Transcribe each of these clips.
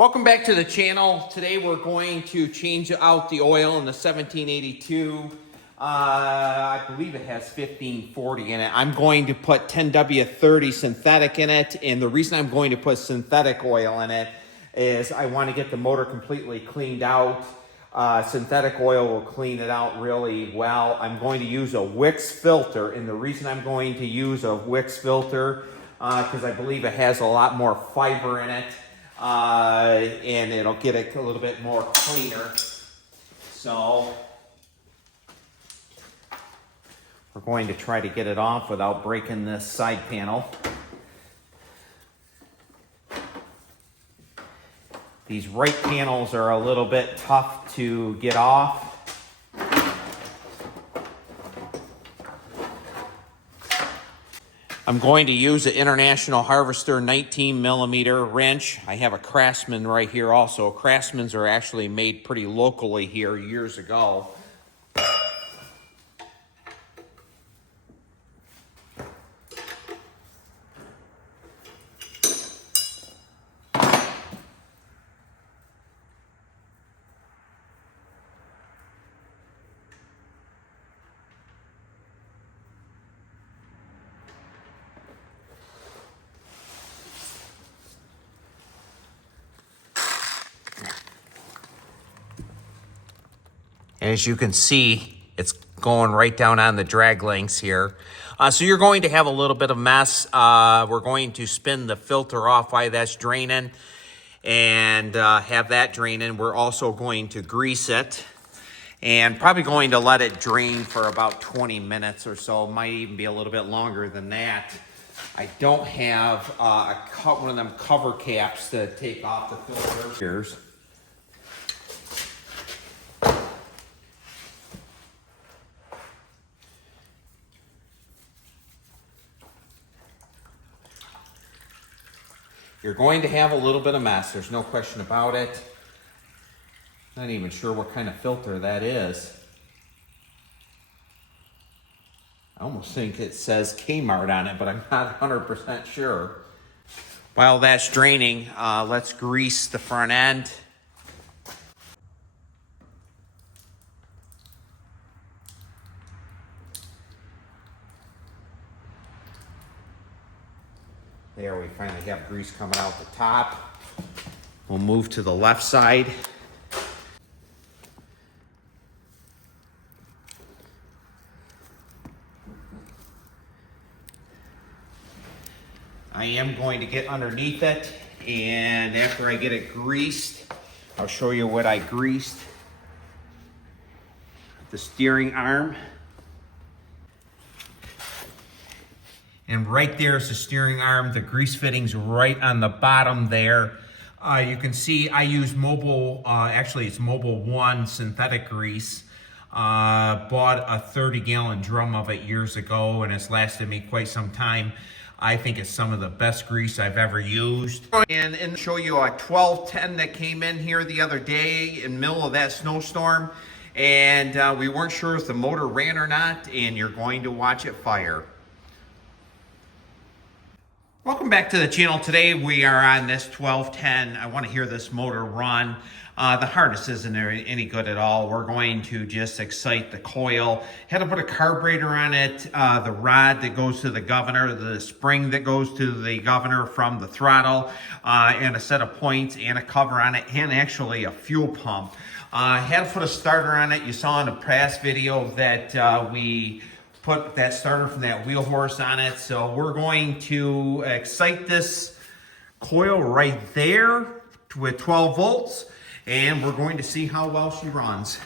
Welcome back to the channel. Today we're going to change out the oil in the 1782. I believe it has 1540 in it. I'm going to put 10W30 synthetic in it, and the reason I'm going to put synthetic oil in it is I want to get the motor completely cleaned out. Synthetic oil will clean it out really well. I'm going to use a Wicks filter, and the reason I'm going to use a Wicks filter because I believe it has a lot more fiber in it. And it'll get it a little bit more cleaner. So we're going to try to get it off without breaking this side panel. These right panels are a little bit tough to get off. I'm going to use an International Harvester 19mm wrench. I have a Craftsman right here also. Craftsmans are actually made pretty locally here years ago. As you can see, it's going right down on the drag links here. So you're going to have a little bit of mess. We're going to spin the filter off while that's draining and have that draining. We're also going to grease it and probably going to let it drain for about 20 minutes or so. Might even be a little bit longer than that. I don't have one of them cover caps to take off the filter. You're going to have a little bit of mess. There's no question about it. Not even sure what kind of filter that is. I almost think it says Kmart on it, but I'm not 100% sure. While that's draining, let's grease the front end. There, we finally have grease coming out the top. We'll move to the left side. I am going to get underneath it, and after I get it greased, I'll show you what I greased. The steering arm. And right there is the steering arm. The grease fitting's right on the bottom there. You can see I use Mobil, actually it's Mobil 1 synthetic grease. Bought a 30-gallon drum of it years ago, and it's lasted me quite some time. I think it's some of the best grease I've ever used. And show you a 1210 that came in here the other day in the middle of that snowstorm. And we weren't sure if the motor ran or not, and you're going to watch it fire. Welcome back to the channel. Today we are on this 1210. I want to hear this motor run. The harness isn't any good at all. We're going to just excite the coil. Had to put a carburetor on it, the rod that goes to the governor, the spring that goes to the governor from the throttle, and a set of points and a cover on it, and actually a fuel pump. Had to put a starter on it. You saw in the past video that we put that starter from that wheel horse on it. So we're going to excite this coil right there with 12 volts, and we're going to see how well she runs.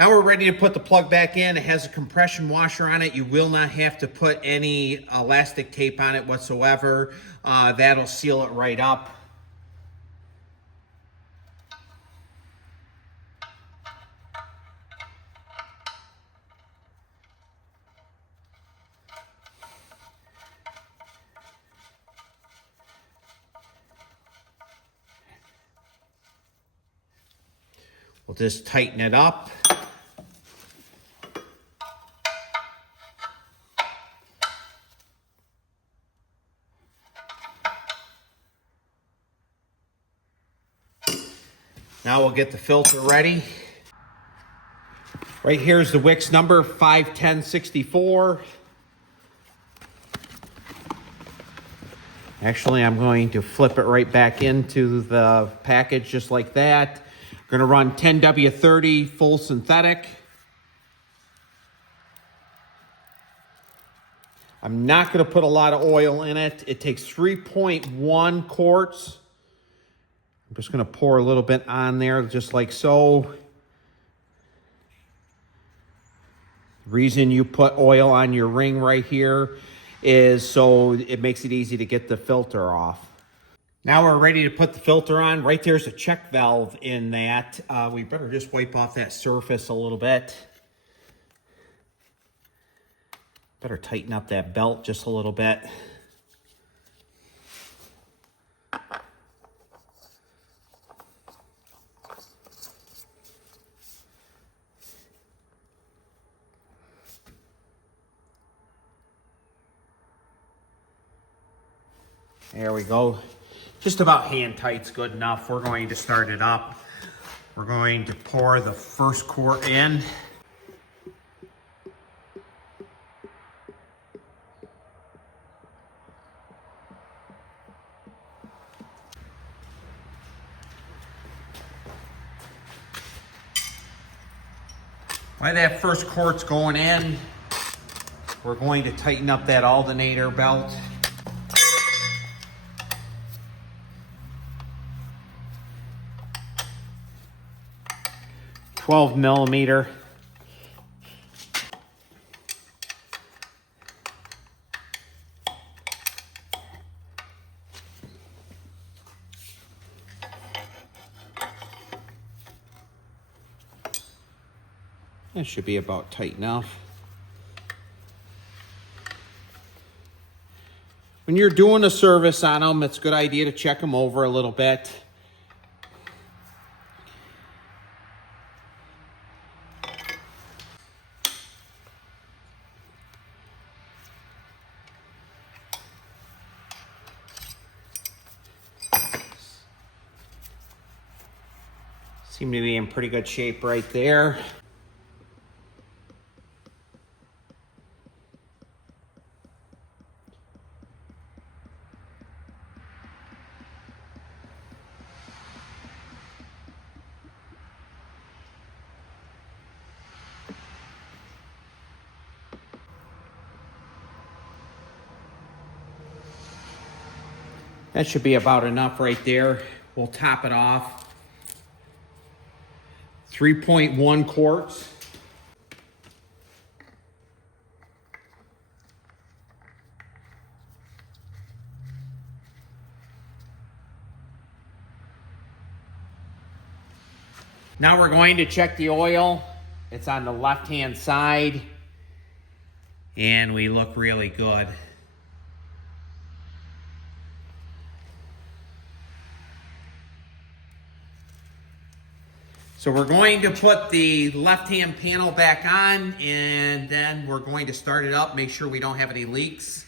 Now we're ready to put the plug back in. It has a compression washer on it. You will not have to put any elastic tape on it whatsoever. That'll seal it right up. We'll just tighten it up. Now we'll get the filter ready. Right here's the Wix number, 51064. Actually, I'm going to flip it right back into the package just like that. We're going to run 10W30 full synthetic. I'm not going to put a lot of oil in it. It takes 3.1 quarts. I'm just going to pour a little bit on there, just like so. The reason you put oil on your ring right here is so it makes it easy to get the filter off. Now we're ready to put the filter on. Right there's a check valve in that. We better just wipe off that surface a little bit. Better tighten up that belt just a little bit. There we go. Just about hand tight's good enough. We're going to start it up. We're going to pour the first quart in. While that first quart's going in, we're going to tighten up that alternator belt. $12mm. That should be about tight enough. When you're doing a service on them, it's a good idea to check them over a little bit. Seem to be in pretty good shape right there. That should be about enough right there. We'll top it off. 3.1 quarts. Now we're going to check the oil. It's on the left-hand side, and we look really good. So we're going to put the left-hand panel back on, and then we're going to start it up, make sure we don't have any leaks.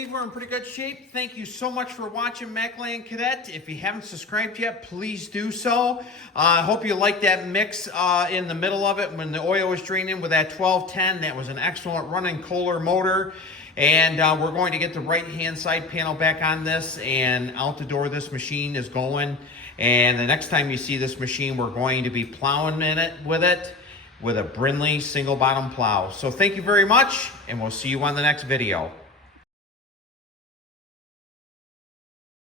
believe we're in pretty good shape. Thank you so much for watching Macland Cadet. If you haven't subscribed yet, please do so. I hope you like that mix in the middle of it when the oil was draining with that 1210. That was an excellent running Kohler motor. And we're going to get the right-hand side panel back on this, and out the door this machine is going. And the next time you see this machine, we're going to be plowing in it with a Brindley single bottom plow. So thank you very much, and we'll see you on the next video.